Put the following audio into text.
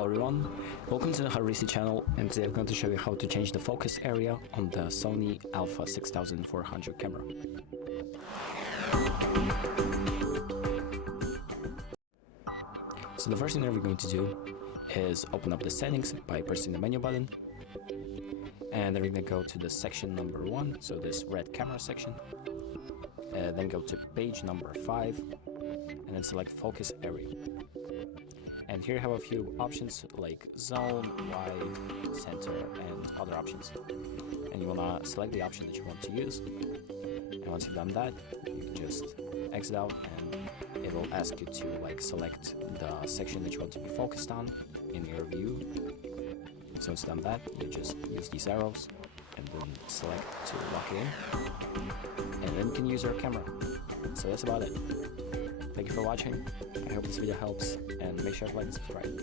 Hello everyone, welcome to the HardReset channel, and today I'm going to show you how to change the focus area on the Sony A6400 camera. So the first thing that we're going to do is open up the settings by pressing the menu button, and then we're going to go to the section number 1, so this red camera section, then go to page number 5, and then select focus area. And here you have a few options like zone, Y, center, and other options. And you wanna select the option that you want to use. And once you've done that, you can just exit out, and it will ask you to select the section that you want to be focused on in your view. So once you've done that, you just use these arrows and then select to lock it in, and then you can use your camera. So that's about it. Thank you for watching. I hope this video helps, and make sure to like and subscribe.